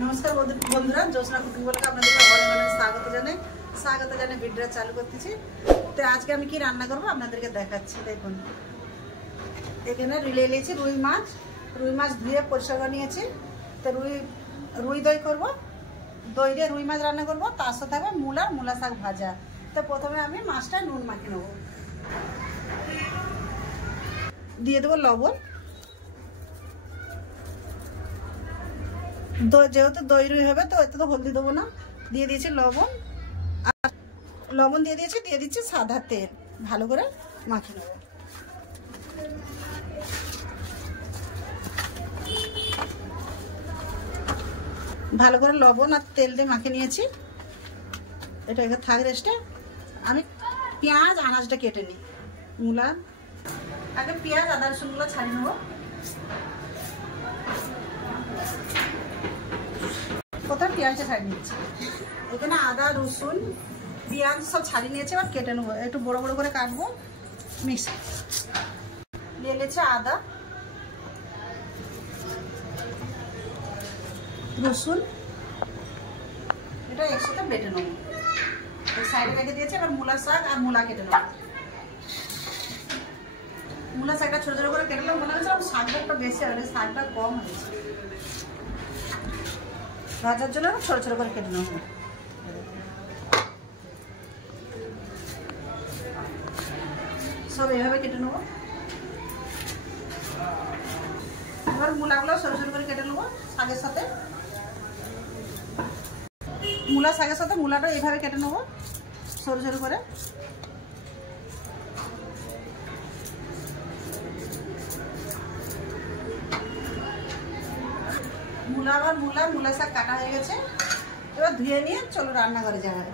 नमस्कार बंधुरा जोशना कुकिंग ब्लगे আপনাদের অনেক অনেক স্বাগত জানাই ভিডিওটা চালু করতেছি। তো আজকে আমি কি রান্না করব আপনাদেরকে দেখাচ্ছি। দেখুন এখানে নিয়েছি রুই মাছ ধুয়ে পরিষ্কার করে নিয়েছি। তো রুই দই করব, দই দিয়ে রুই মাছ রান্না করব, তার সাথে হবে মূলা শাক ভাজা। তো প্রথমে আমি মাছটা নুন মাখিয়ে নেব, দিয়ে দেবো লবণ। যেহেতু দই রুই হবে তো এতে তো হলদি দেবো না, দিয়ে দিয়েছি লবণ, আর লবণ দিয়ে দিচ্ছি সাদা তেল, ভালো করে মাখিয়ে নেব। ভালো করে লবণ আর তেল দিয়ে মাখিয়ে নিয়েছি। এটা এখানে থাক রেস্টে। আমি পেঁয়াজ আনাজটা কেটে নিই। মূলা আগে পেঁয়াজ আদা রসুনগুলো ছাড়িয়ে নেব। প্রথমে পেঁয়াজটা ছাড়িয়ে নিচ্ছি। এখানে আদা রসুন পেঁয়াজ সব ছাড়িয়ে নিয়েছি, এবার কেটে নেবো। একটু বড় বড় করে কাটবো। মিক্সি নিয়ে নিয়েছি আদা রসুন, এটা একসাথে বেটে নেবো। সাইডে রেখে দিয়েছি। এবার মূলা শাক আর মূলা কেটে নেবো। মূলা শাকটা ছোট ছোট করে কেটে নেবো। মনে হচ্ছে শাকটা একটু বেশি হবে, শাকটা কম হয়েছে। ভাজার জন্য ছোট ছোট করে কেটে নেবো। সব এইভাবে কেটে নেবো। এবার মূলাগুলো ছোট ছোট করে কেটে নেবো শাকের সাথে। মূলা শাকের সাথে মূলাটা এইভাবে কেটে নেবো ছোট ছোট করে। মূলা শাক কাটা হয়ে গেছে। এবার ধুয়ে নিয়ে চলো রান্নাঘরে যাওয়া হয়।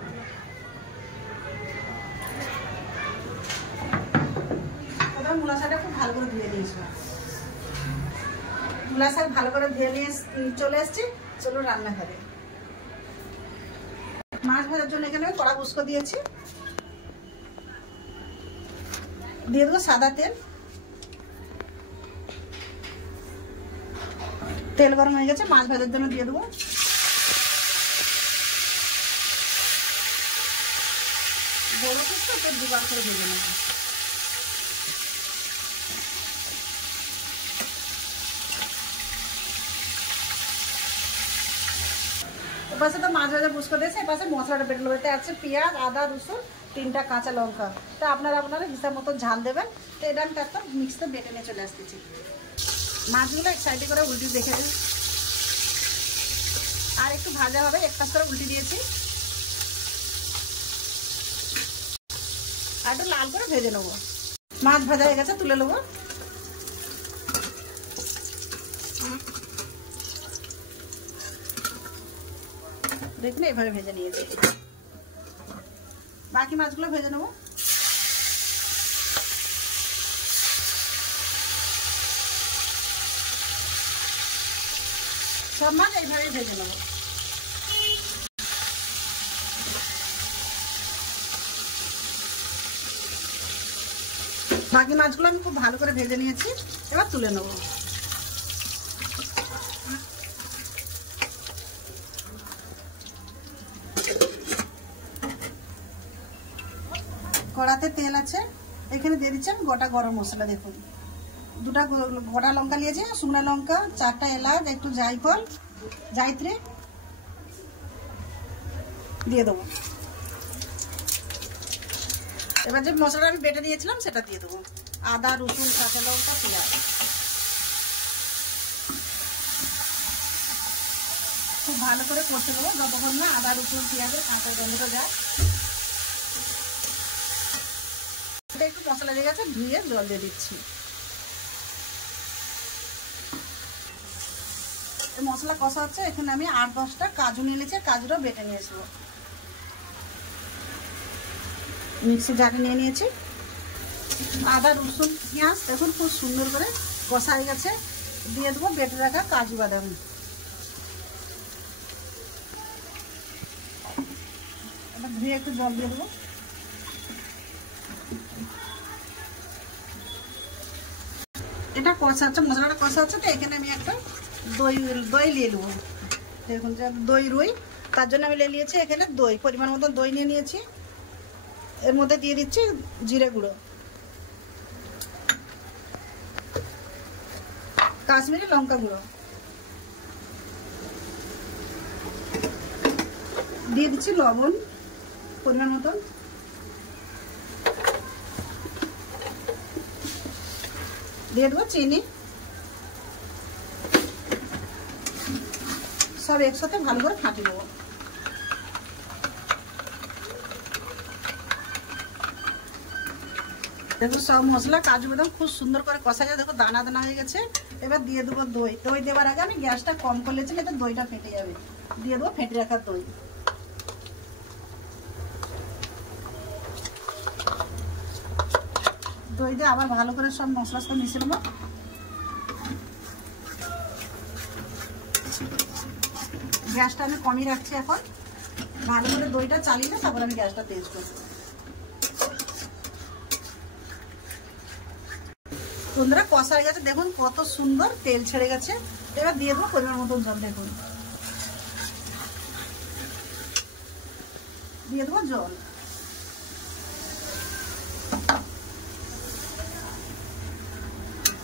প্রথমে মূলা শাকটা খুব ভালো করে ধুয়ে নিয়েছিলাম। মূলা শাক ভালো করে ধুয়ে নিয়ে চলে এসেছি। চলো রান্নাঘরে। মাছ ভাজার জন্য এখানে কড়া উস্কো দিয়েছি, দিয়ে দেবো সাদা তেল। তেল গরম হয়ে গেছে, মাছ ভাজার জন্য দিয়ে দেবো। বড় কিছু তো দুবার করে ভেজে নেবো। এপাশে তো মাছ ভাজা বুঝ করে দিয়েছে, এপাশে মশলাটা বেটে নেবো। এতে আছে পেঁয়াজ আদা রসুন 3টা কাঁচা লঙ্কা। তো আপনারা হিসাব মতো ঝাল দেবেন। তো এটা আমি তারপর মিক্সিতে বেটে নিয়ে চলে আসতেছি। মাছগুলো এক সাইডে করে উল্টে দেখে দিন। আর একটু ভাজা হবে, এক পাশ করে উল্টে দিয়েছি। আর একটু লাল করে ভেজে নেবো। মাছ ভাজা হয়ে গেছে, তুলে নেবো। দেখুন এইভাবে ভেজে নিয়েছি। বাকি মাছগুলো ভেজে নেবো। সব মাছ এইভাবে ভেজে নেবো। বাকি মাছগুলো আমি খুব ভালো করে ভেজে নিয়েছি। এবার তুলে নেবো। কড়াতে তেল আছে, এখানে দিয়ে দিচ্ছি আমি গোটা গরম মশলা। দেখুন 2টা গোটা লঙ্কা নিয়েছি, শুকনো লঙ্কা 4টা এলাচ, একটু জায়ত্রী দিয়ে দেবো। এবার যে মশলাটা আমি বেটে দিয়েছিলাম সেটা দিয়ে দেবো। আদা রসুন কাঁচা লঙ্কা পেঁয়াজ খুব ভালো করে কষে দেবো যতক্ষণ না আদা রসুন পেঁয়াজের কাঁচা গন্ধটা যায়। একটু মশলা দিয়ে গেছে, ধুয়ে জল দিয়ে দিচ্ছি। মশলা কষা হচ্ছে, এখানে আমি 8-10টা কাজু নিয়ে নিয়েছি, কাজুটাও বেটে নিয়ে আসবো। মিক্সি জারে নিয়ে নিয়েছি। আদা রসুন পেঁয়াজ দেখুন খুব সুন্দর করে কষা হয়ে গেছে। দিয়ে দেবো বেটে রাখা কাজু বাদাম। এবার ধুয়ে একটু জল দিয়ে দেবো। এটা কষা হচ্ছে, মশলাটা কষা হচ্ছে। তো এখানে আমি একটা দই নিয়ে নেবো। দেখুন দই রুই, তার জন্য আমি নিয়েছি এখানে দই, পরিমাণ মতো দই নিয়ে নিয়েছি। এর মধ্যে দিয়ে দিচ্ছি জিরে গুঁড়ো, কাশ্মীরি লঙ্কা গুঁড়ো, দিয়ে দিচ্ছি লবণ পরিমাণ মতন, দিয়ে দেবো চিনি। সব একসাথে ভালো করে ফাটিয়ে নেবো। দেখো সব মশলা কাজু বাদাম খুব সুন্দর করে কষা যায়, দেখো দানা দানা হয়ে গেছে। এবার দিয়ে দেবো দই। দই দেওয়ার আগে আমি গ্যাসটা কম করে নিয়েছি, এতে দইটা ফেটে যাবে। দিয়ে দেবো ফেটে রাখা দই। দই দিয়ে আবার ভালো করে সব মশলা সব মিশিয়ে নেবো। গ্যাসটা আমি কমিয়ে রাখছি এখন, ভালো করে দইটা চালিয়ে তারপর আমি গ্যাসটা তেজ করবো। বন্ধুরা কষা হয়ে গেছে, দেখুন কত সুন্দর তেল ছেড়ে গেছে। এবার দিয়ে দেবো পরিমাণ মতন জল, দেখুন দিয়ে দেবো জল।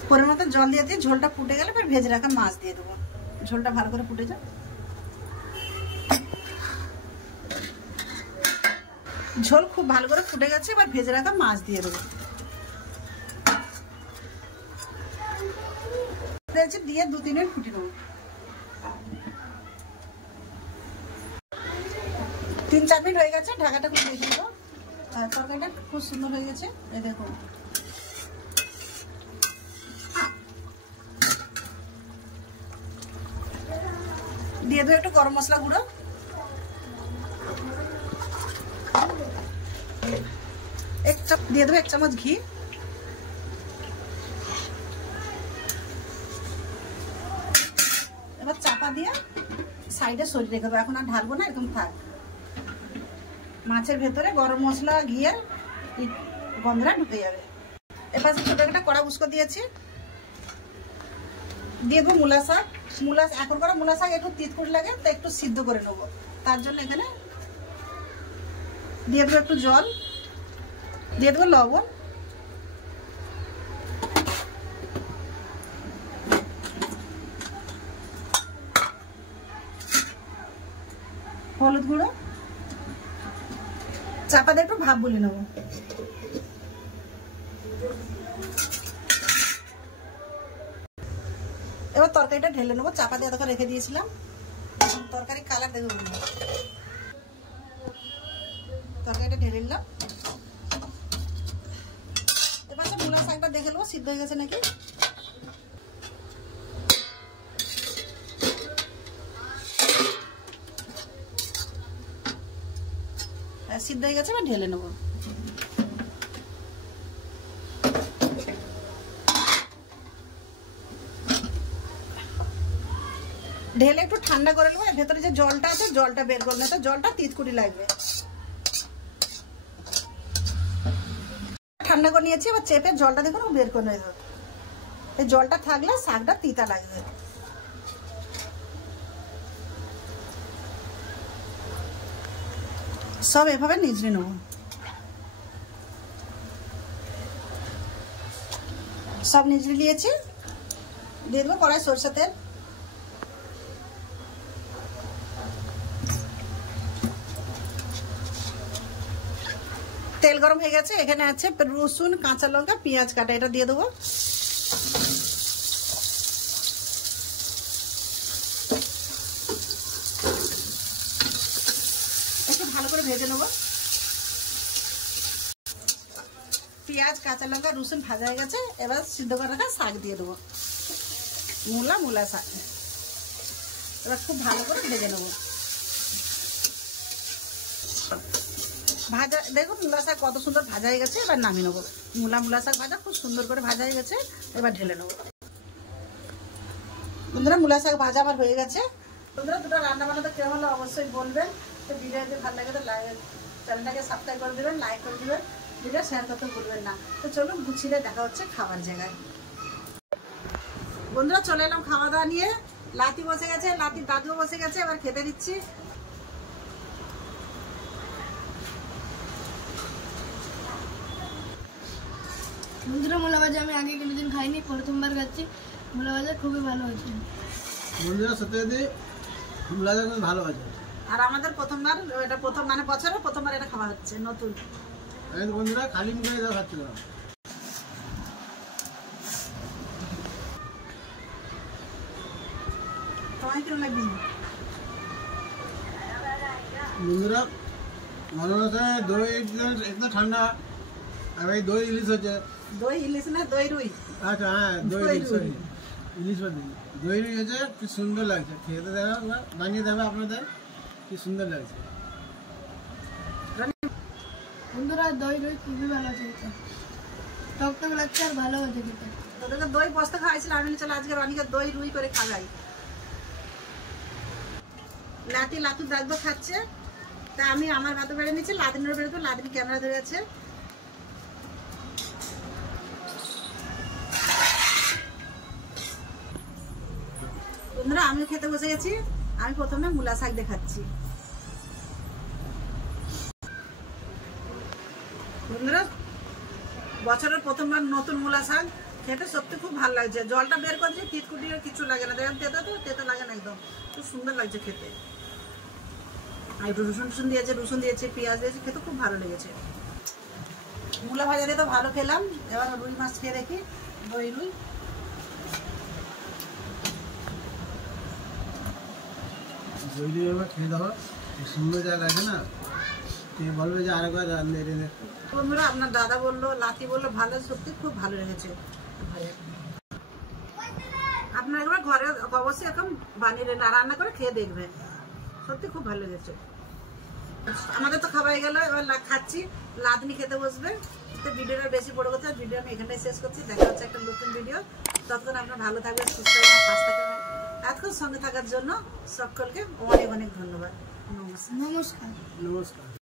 পরিমাণ মতন জল দিয়ে দিয়ে ঝোলটা ফুটে গেলে এবার ভেজে রাখা মাছ দিয়ে দেবো। ঝোলটা ভালো করে ফুটে যায়, ঝোল খুব ভালো করে ফুটে গেছে। এবার ভেজে রাখা মাছ দিয়ে দেবো। দিয়ে 2-3 মিনিট ফুটে নেবো। 3-4 মিনিট হয়ে গেছে, ঢাকাটা খুব বেশি দেবো। আর তরকারিটা খুব সুন্দর হয়ে গেছে, এই দেখুন। দিয়ে দেবো একটু গরম মশলা গুঁড়ো, দিয়ে দেবো 1 চামচ ঘি, এবার চাপা দিয়ে সাইডে সরিয়ে রেখে দেবো। এখন আর ঢালবো না, এরকম থাক। মাছের ভেতরে গরম মশলা ঘিয়ের গন্ধটা ঢুকে যাবে। এবার ছোট একটা কড়া উস্কো দিয়েছি, দিয়ে দেবো মূলা শাক। এখন করা মূলা শাক একটু তিতকুট লাগে, তো একটু সিদ্ধ করে নেবো। তার জন্য এখানে দিয়ে দেবো একটু জল, দিয়ে দেবো লবণ, হলুদ গুঁড়ো, চাপা দিয়ে একটু ভাপ বলে নেবো। এবার তরকারিটা ঢেলে নেবো, চাপা দিয়ে তখন রেখে দিয়েছিলাম। তরকারি কালার দেখবো, তরকারিটা ঢেলে নিলাম। এবার মূলা শাকটা দেখে নেবো সিদ্ধ হয়ে গেছে নাকি। সিদ্ধ হয়ে গেছে, এবার ঢেলে নেবো। ঢেলে একটু ঠান্ডা করে নেবো। ভেতরে যে জলটা আছে জলটা বের করবে, তো জলটা তিতকুটি লাগবে। ঠান্ডা করে নিয়েছি, এবার চেপে জলটা দেখুন বের করে নেব। এই জলটা থাকলে শাকটা তিতা লাগবে। সব এভাবে নিজড়ে নেব। সব নিজড়ে নিয়েছি, দিয়ে দেবো কড়াই সরষের তেল। তেল গরম হয়ে গেছে, এখানে আছে রসুন, কাঁচা লঙ্কা, পেঁয়াজ কাটা, এটা দিয়ে দেবো। একটু ভালো করে ভেজে নেবো। পেঁয়াজ, কাঁচা লঙ্কা, রসুন ভাজা হয়ে গেছে। এবার সিদ্ধ করে রাখা শাক দিয়ে দেবো, মূলা শাক। এবার খুব ভালো করে ভেজে নেবো। ভাজা দেখুন মূলা শাক কত সুন্দর ভাজা হয়ে গেছে। এবার নামিয়ে নেবো। মূলা শাক ভাজা খুব সুন্দর করে ভাজা হয়ে গেছে, এবার ঢেলে নেবো। বন্ধুরা মূলা শাক ভাজা আমার হয়ে গেছে। বন্ধুরা দুটো রান্না বান্নাতে কেমন হলো অবশ্যই বলবেন। তো ভিডিও যদি ভালো লাগে তো চ্যানেলটাকে সাবস্ক্রাইব করে দেবেন, লাইক করে দেবেন, ভিডিও শেয়ার করতে ভুলবেন না। তো চলুন গুছিয়ে দেখা হচ্ছে খাবার জায়গায়। বন্ধুরা চলে এলাম খাওয়া দাওয়া নিয়ে। লাতি বসে গেছে, লাতির দাদুও বসে গেছে, এবার খেতে দিচ্ছি। বন্ধুরা মূলা ভাজা আমি আগে কোনোদিন খাইনি, প্রথমবার খাচ্ছি। মূলা ভাজা খুবই ভালো হয়েছে বন্ধুরা, সত্যি মূলা ভাজা খুবই ভালো হয়েছে। আর আমাদের প্রথমবার, এটা প্রথম মানে বছরে প্রথমবার এটা খাওয়া হচ্ছে নতুন। বন্ধুরা খালি মুখে এটা খাচ্ছিল না। তোমায় কেমন লাগবে? বন্ধুরা মনে হচ্ছে দই একদম ঠান্ডা, আর এই দই ইলিশ হচ্ছে। দই ইলিশ না, দই রুই। আচ্ছা হ্যাঁ, দই ইলিশ দই রুই হচ্ছে, কি সুন্দর লাগছে খেতে। দেখা বানিয়ে দেবে আপনাদের, কি সুন্দর লাগছে। বন্ধুরা দই দই খুবই ভালো হয়েছে, টক টক লাগছে আর ভালো হয়েছে খেতে। তোদেরকে দই বস্তা খাওয়াইছিল, আমি চলো আজকে রনিকে দই রুই করে খাওয়াই। লাতু দাদু খাচ্ছে, তা আমি আমার ভাত বেড়ে নিচ্ছি, লাদিনের বেড়ে তো লাদিন ক্যামেরা ধরে আছে। বন্ধুরা আমিও খেতে বসে গেছি। আমি প্রথমে মূলা শাক দেখাচ্ছি। বন্ধুরা বছরের প্রথমবার নতুন মূলা শাক খেতে সত্যি খুব ভালো লাগছে। জলটা বের করছি, তিতকুটি কিছু লাগে না, দেখেন তেতো লাগে না, একদম খুব সুন্দর লাগছে খেতে। আর একটু রসুন দিয়েছে, পেঁয়াজ দিয়েছে, খেতে খুব ভালো লেগেছে। মূলা ভাজা দিয়ে তো ভালো খেলাম, এবার রুই মাছ খেয়ে দেখি, দই রুই। দই রুই এবার খেয়ে দেখো, কি সুন্দর যা লাগে না, তুমি বলবে যে আরেকবার রান্না এনে। বন্ধুরা আপনার দাদা বললো, লাতি বললো ভালো, সত্যি খুব ভালো লেগেছে। আপনার একবার ঘরে অবশ্যই এখন বানিয়ে রান্না করে খেয়ে দেখবেন, সত্যি খুব ভালো লেগেছে। আমাদের তো খাওয়াই গেল, এবার খাচ্ছি, লাদনি খেতে বসবে। তো ভিডিওটা বেশি বড় কথা, ভিডিও আমি এখানটাই শেষ করছি। দেখা হচ্ছে একটা নতুন ভিডিও। ততক্ষণ আপনার ভালো থাকবেন, সুস্থ থাকবেন, ফাস্ট থাকবেন। এতক্ষণ সঙ্গে থাকার জন্য সকলকে অনেক অনেক ধন্যবাদ। নমস্কার। নমস্কার। নমস্কার।